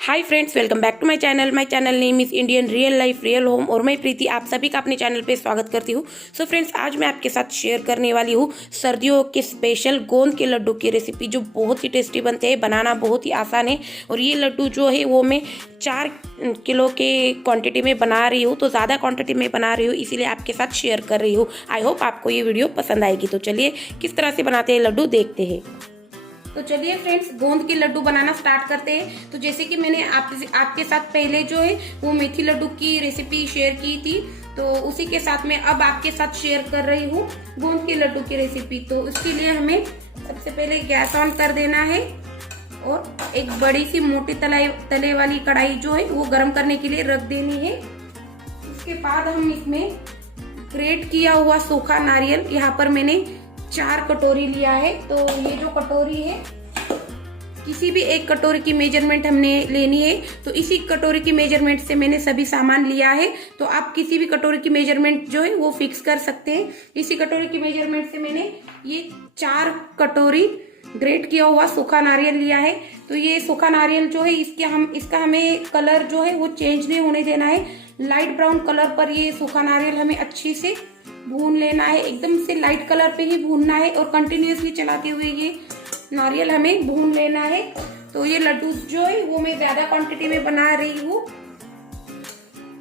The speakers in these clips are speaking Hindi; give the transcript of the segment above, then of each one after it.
Hi friends, welcome back to my channel name is Indian real life real home और मैं प्रीति आप सभी का अपने चैनल पे स्वागत करती हूँ। सो फ्रेंड्स, आज मैं आपके साथ शेयर करने वाली हूँ सर्दियों के स्पेशल गोंद के लड्डू की रेसिपी, जो बहुत ही टेस्टी बनते हैं, बनाना बहुत ही आसान है। और ये लड्डू जो है वो मैं 4 किलो के क्वांटिटी में बना रही हूँ, तो ज़्यादा क्वांटिटी में बना रही हूँ, इसीलिए आपके साथ शेयर कर रही हूँ। आई होप आपको ये वीडियो पसंद आएगी। तो चलिए किस तरह से बनाते हैं लड्डू देखते हैं। तो चलिए फ्रेंड्स, गोंद के लड्डू बनाना स्टार्ट करते हैं। तो जैसे कि मैंने आपके साथ पहले जो है वो मेथी लड्डू की रेसिपी शेयर की थी, तो उसी के साथ में अब आपके साथ शेयर कर रही हूँ गोंद के लड्डू की रेसिपी। तो उसके लिए हमें सबसे पहले गैस ऑन कर देना है और एक बड़ी सी मोटी तले वाली कढ़ाई जो है वो गर्म करने के लिए रख देनी है। उसके बाद हम इसमें ग्रेट किया हुआ सूखा नारियल, यहाँ पर मैंने 4 कटोरी लिया है। तो ये जो कटोरी है, किसी भी एक कटोरी की मेजरमेंट हमने लेनी है। तो इसी कटोरी की मेजरमेंट से मैंने सभी सामान लिया है। तो आप किसी भी कटोरी की मेजरमेंट जो है वो फिक्स कर सकते हैं। इसी कटोरी की मेजरमेंट से मैंने ये 4 कटोरी ग्रेट किया हुआ सूखा नारियल लिया है। तो ये सूखा नारियल जो है इसका हमें कलर जो है वो चेंज नहीं होने देना है। लाइट ब्राउन कलर पर ये सूखा नारियल हमें अच्छी से भून लेना है, एकदम से लाइट कलर पे ही भूनना है और कंटिन्यूअसली चलाते हुए ये नारियल हमें भून लेना है। तो ये लड्डू जो है वो मैं ज्यादा क्वांटिटी में बना रही हूँ,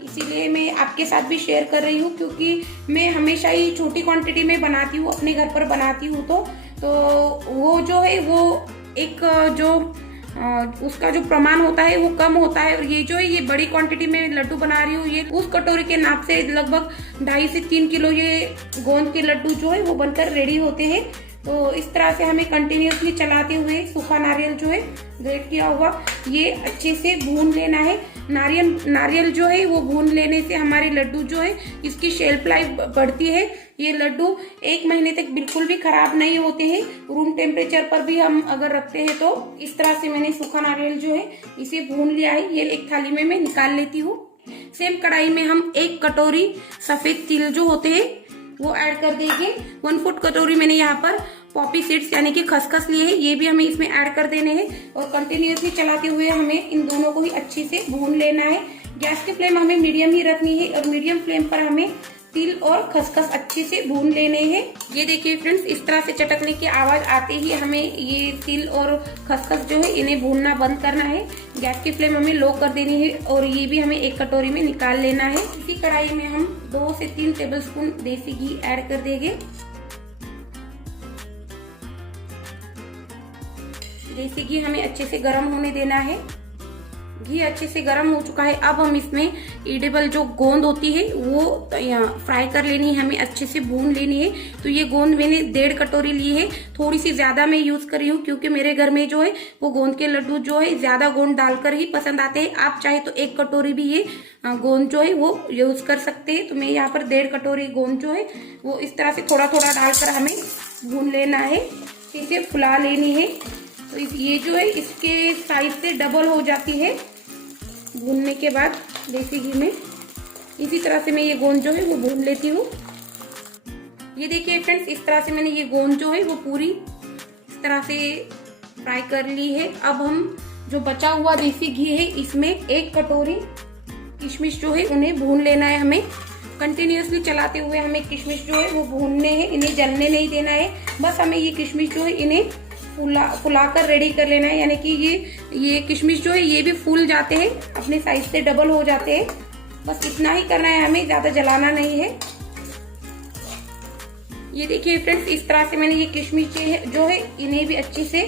इसीलिए मैं आपके साथ भी शेयर कर रही हूँ, क्योंकि मैं हमेशा ही छोटी क्वांटिटी में बनाती हूँ, अपने घर पर बनाती हूँ। तो वो जो है वो एक उसका जो प्रमाण होता है वो कम होता है। और ये जो है ये बड़ी क्वांटिटी में लड्डू बना रही हूँ, ये उस कटोरी के नाप से लगभग 2.5 से 3 किलो ये गोंद के लड्डू जो है वो बनकर रेडी होते हैं। तो इस तरह से हमें कंटिन्यूअसली चलाते हुए सूखा नारियल जो है ग्रेट किया हुआ ये अच्छे से भून लेना है। नारियल जो है वो भून लेने से हमारे लड्डू जो है इसकी शेल्फ लाइफ बढ़ती है। ये लड्डू 1 महीने तक बिल्कुल भी खराब नहीं होते हैं। रूम टेम्परेचर पर भी हम अगर रखते हैं तो इस तरह से मैंने सूखा नारियल जो है इसे भून लिया है। ये एक थाली में मैं निकाल लेती हूँ। सेम कढ़ाई में हम 1 कटोरी सफेद तिल जो होते हैं वो ऐड कर देंगे। 1/4 कटोरी मैंने यहाँ पर पॉपी सीड्स यानी कि खसखस लिए हैं, ये भी हमें इसमें ऐड कर देने हैं। और कंटिन्यूअसली चलाते हुए हमें इन दोनों को ही अच्छे से भून लेना है। गैस की फ्लेम हमें मीडियम ही रखनी है और मीडियम फ्लेम पर हमें तिल और खसखस अच्छे से भून लेने हैं। ये देखिए फ्रेंड्स, इस तरह से चटकने की आवाज आते ही हमें ये तिल और खसखस जो है इन्हें भूनना बंद करना है। गैस की फ्लेम हमें लो कर देनी है और ये भी हमें एक कटोरी में निकाल लेना है। इसी कढ़ाई में हम 2 से 3 टेबलस्पून देसी घी ऐड कर देंगे। देसी घी हमें अच्छे से गर्म होने देना है। घी अच्छे से गर्म हो चुका है। अब हम इसमें एडिबल जो गोंद होती है वो फ्राई कर लेनी है, हमें अच्छे से भून लेनी है। तो ये गोंद मैंने 1.5 कटोरी ली है, थोड़ी सी ज्यादा मैं यूज कर रही हूँ, क्योंकि मेरे घर में जो है वो गोंद के लड्डू जो है ज्यादा गोंद डालकर ही पसंद आते हैं। आप चाहे तो 1 कटोरी भी ये गोंद जो है वो यूज कर सकते हैं। तो मैं यहाँ पर 1.5 कटोरी गोंद जो है वो इस तरह से थोड़ा थोड़ा डालकर हमें भून लेना है, इसे फुला लेनी है। तो ये जो है इसके साइज से डबल हो जाती है भूनने के बाद देसी घी में। इसी तरह से मैं ये गोंद जो है वो भून लेती हूँ। ये देखिए फ्रेंड्स, इस तरह से मैंने ये गोंद जो है वो पूरी इस तरह से फ्राई कर ली है। अब हम जो बचा हुआ देसी घी है इसमें 1 कटोरी किशमिश जो है उन्हें भून लेना है। हमें कंटिन्यूअसली चलाते हुए हमें किशमिश जो है वो भूनने हैं, इन्हें जलने नहीं देना है। बस हमें ये किशमिश जो है इन्हें फुलाकर रेडी कर लेना है, यानी कि ये किशमिश जो है ये भी फूल जाते हैं, अपने साइज से डबल हो जाते हैं। बस इतना ही करना है, हमें ज्यादा जलाना नहीं है। ये देखिए फ्रेंड्स, इस तरह से मैंने ये किशमिश जो है इन्हें भी अच्छे से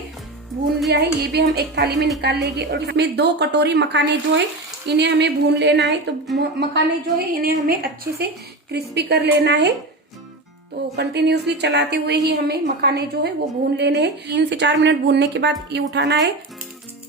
भून लिया है। ये भी हम एक थाली में निकाल लेंगे। और इसमें 2 कटोरी मखाने जो है इन्हें हमें भून लेना है। तो मखाने जो है इन्हें हमें अच्छे से क्रिस्पी कर लेना है। तो कंटिन्यूअसली चलाते हुए ही हमें मखाने जो है वो भून लेने हैं। 3 से 4 मिनट भूनने के बाद ये उठाना है।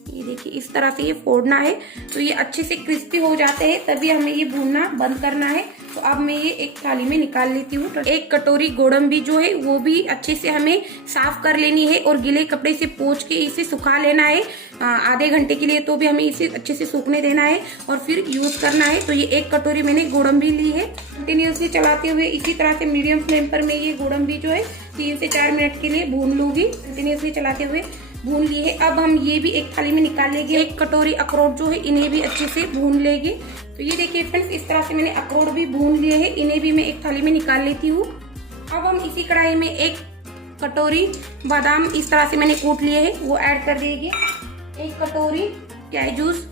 ये देखिए इस तरह से ये फोड़ना है। तो ये अच्छे से क्रिस्पी हो जाते हैं, तभी हमें ये भूनना बंद करना है। तो अब मैं ये एक थाली में निकाल लेती हूँ। 1 कटोरी गोडम्बी जो है वो भी अच्छे से हमें साफ कर लेनी है और गीले कपड़े से पोंछ के इसे सुखा लेना है आधे घंटे के लिए। तो भी हमें इसे अच्छे से सूखने देना है और फिर यूज करना है। तो ये 1 कटोरी मैंने गोडम्बी ली है। कंटिन्यूअसली चलाते हुए इसी तरह से मीडियम फ्लेम पर मैं ये गोडम्बी जो है 3 से 4 मिनट के लिए भून लूंगी। कंटिन्यूअसली चलाते हुए भून लिए है। अब हम ये भी एक थाली में निकाल लेंगे। एक कटोरी अखरोट जो है इन्हें भी अच्छे से भून लेंगे। तो ये देखिए फ्रेंड्स, इस तरह से मैंने अखरोट भी भून लिए हैं, इन्हें भी मैं एक थाली में निकाल लेती हूँ। अब हम इसी कढ़ाई में एक कटोरी बादाम इस तरह से मैंने कूट लिए हैं वो ऐड कर देंगे। एक कटोरी कैजूस,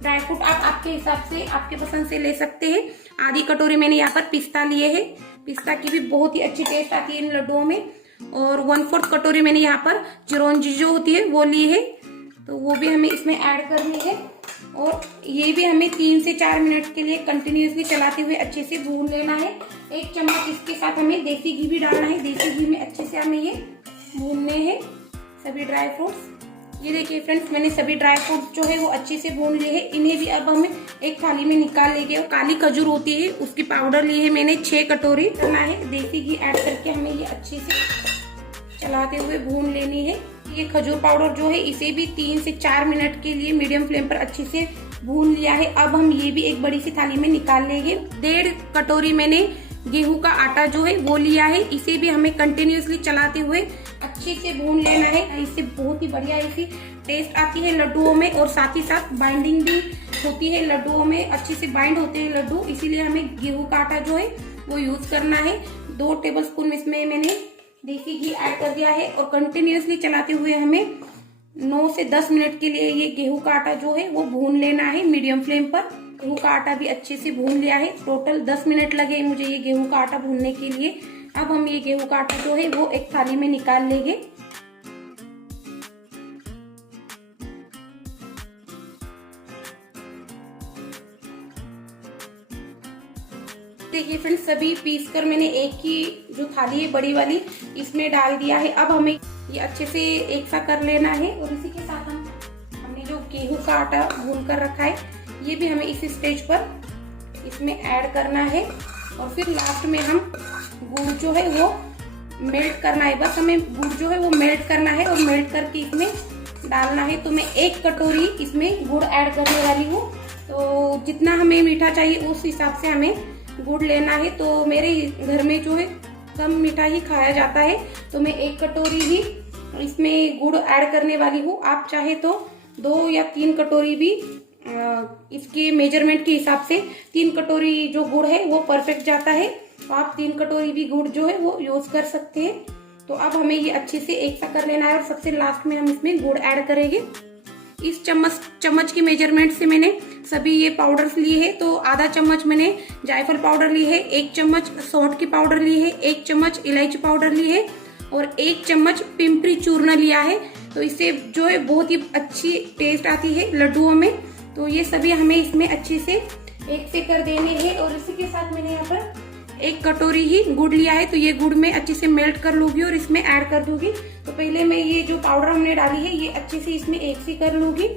ड्राई फ्रूट आप आपके हिसाब से आपके पसंद से ले सकते हैं। आधी कटोरी मैंने यहाँ पर पिस्ता लिए है, पिस्ता की भी बहुत ही अच्छी टेस्ट आती है इन लड्डुओं में। और 1/4 कटोरी मैंने यहाँ पर चिरौंजी जो होती है वो ली है, तो वो भी हमें इसमें ऐड करनी है। और ये भी हमें 3 से 4 मिनट के लिए कंटिन्यूसली चलाते हुए अच्छे से भून लेना है। एक चम्मच इसके साथ हमें देसी घी भी डालना है। देसी घी में अच्छे से हमें ये भूनने हैं सभी ड्राई फ्रूट्स। ये देखिए फ्रेंड्स, मैंने सभी ड्राई फ्रूट्स जो है वो अच्छे से भून लिए हैं। इन्हें भी अब हमें एक थाली में निकाल लेंगे। और काली खजूर होती है उसकी पाउडर ली है मैंने 6 कटोरी करना है। देसी घी ऐड करके हमें ये अच्छे से चलाते हुए भून लेनी है। ये खजूर पाउडर जो है इसे भी 3 से 4 मिनट के लिए मीडियम फ्लेम पर अच्छे से भून लिया है। अब हम ये भी एक बड़ी सी थाली में निकाल लेंगे। 1.5 कटोरी मैंने गेहूं का आटा जो है वो लिया है, इसे भी हमें कंटिन्यूसली चलाते हुए अच्छे से भून लेना है। इससे बहुत ही बढ़िया ऐसी टेस्ट आती है लड्डुओं में, और साथ ही साथ बाइंडिंग भी होती है लड्डुओं में, अच्छे से बाइंड होते हैं लड्डू। इसीलिए हमें गेहूं का आटा जो है वो यूज करना है। 2 टेबलस्पून इसमें मैंने देसी घी ऐड कर दिया है और कंटिन्यूसली चलाते हुए हमें 9 से 10 मिनट के लिए ये गेहूं का आटा जो है वो भून लेना है मीडियम फ्लेम पर। गेहूं का आटा भी अच्छे से भून लिया है। टोटल 10 मिनट लगे मुझे ये गेहूं का आटा भूनने के लिए। अब हम ये गेहूं का आटा जो है वो एक थाली में निकाल लेंगे। देखिए फ्रेंड्स, सभी पीस कर मैंने एक ही जो थाली है बड़ी वाली इसमें डाल दिया है। अब हमें ये अच्छे से एक सा कर लेना है। और इसी के साथ हमने जो गेहूं का आटा भून कर रखा है ये भी हमें इस स्टेज पर इसमें ऐड करना है। और फिर लास्ट में हम गुड़ जो है वो मेल्ट करना है। बस हमें गुड़ जो है वो मेल्ट करना है और मेल्ट करके इसमें डालना है। तो मैं 1 कटोरी इसमें गुड़ ऐड करने वाली हूँ। तो जितना हमें मीठा चाहिए उस हिसाब से हमें गुड़ लेना है। तो मेरे घर में जो है कम मीठा ही खाया जाता है, तो मैं 1 कटोरी ही इसमें गुड़ ऐड करने वाली हूँ। आप चाहे तो 2 या 3 कटोरी भी इसके मेजरमेंट के हिसाब से 3 कटोरी जो गुड़ है वो परफेक्ट जाता है। तो आप 3 कटोरी भी गुड़ जो है वो यूज कर सकते हैं। तो अब हमें ये अच्छे से एक सा कर लेना है और सबसे लास्ट में हम इसमें गुड़ ऐड करेंगे। इस चम्मच के मेजरमेंट से मैंने सभी ये पाउडर्स लिए हैं। तो आधा चम्मच मैंने जायफल पाउडर ली है, 1 चम्मच सौंठ की पाउडर ली है, 1 चम्मच इलायची पाउडर ली है और 1 चम्मच पिंपरी चूर्ण लिया है। तो इससे जो है बहुत ही अच्छी टेस्ट आती है लड्डुओं में। तो ये सभी हमें इसमें अच्छे से एक से कर देने हैं। और इसी के साथ मैंने यहाँ पर 1 कटोरी ही गुड़ लिया है, तो ये गुड़ में अच्छे से मेल्ट कर लूंगी और इसमें ऐड कर दूंगी। तो पहले मैं ये जो पाउडर हमने डाली है ये अच्छे से इसमें एक सी कर लूंगी।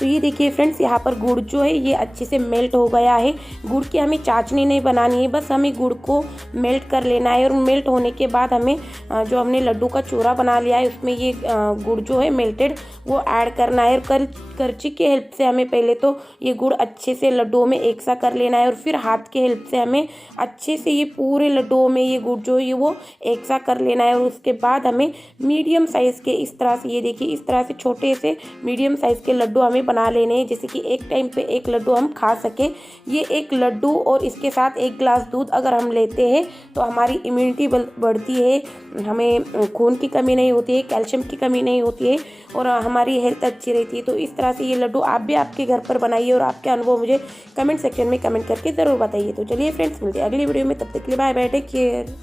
तो ये देखिए फ्रेंड्स, यहाँ पर गुड़ जो है ये अच्छे से मेल्ट हो गया है। गुड़ की हमें चाशनी नहीं बनानी है, बस हमें गुड़ को मेल्ट कर लेना है। और मेल्ट होने के बाद हमें जो हमने लड्डू का चूरा बना लिया है उसमें ये गुड़ जो है मेल्टेड वो ऐड करना है। और करछी के हेल्प से हमें पहले तो ये गुड़ अच्छे से लड्डुओं में एक सा कर लेना है और फिर हाथ के हेल्प से हमें अच्छे से ये पूरे लड्डुओं में ये गुड़ जो है वो एक सा कर लेना है। और उसके बाद हमें मीडियम साइज़ के इस तरह से, ये देखिए इस तरह से छोटे से मीडियम साइज़ के लड्डू हमें बना लेने हैं, जैसे कि एक टाइम पे एक लड्डू हम खा सके। ये एक लड्डू और इसके साथ 1 गिलास दूध अगर हम लेते हैं तो हमारी इम्यूनिटी बढ़ती है, हमें खून की कमी नहीं होती है, कैल्शियम की कमी नहीं होती है और हमारी हेल्थ अच्छी रहती है। तो इस तरह से ये लड्डू आप भी आपके घर पर बनाइए और आपके अनुभव मुझे कमेंट सेक्शन में कमेंट करके ज़रूर बताइए। तो चलिए फ्रेंड्स, मिलते हैं अगली वीडियो में, तब तक के लिए बाय बाय, टेक केयर।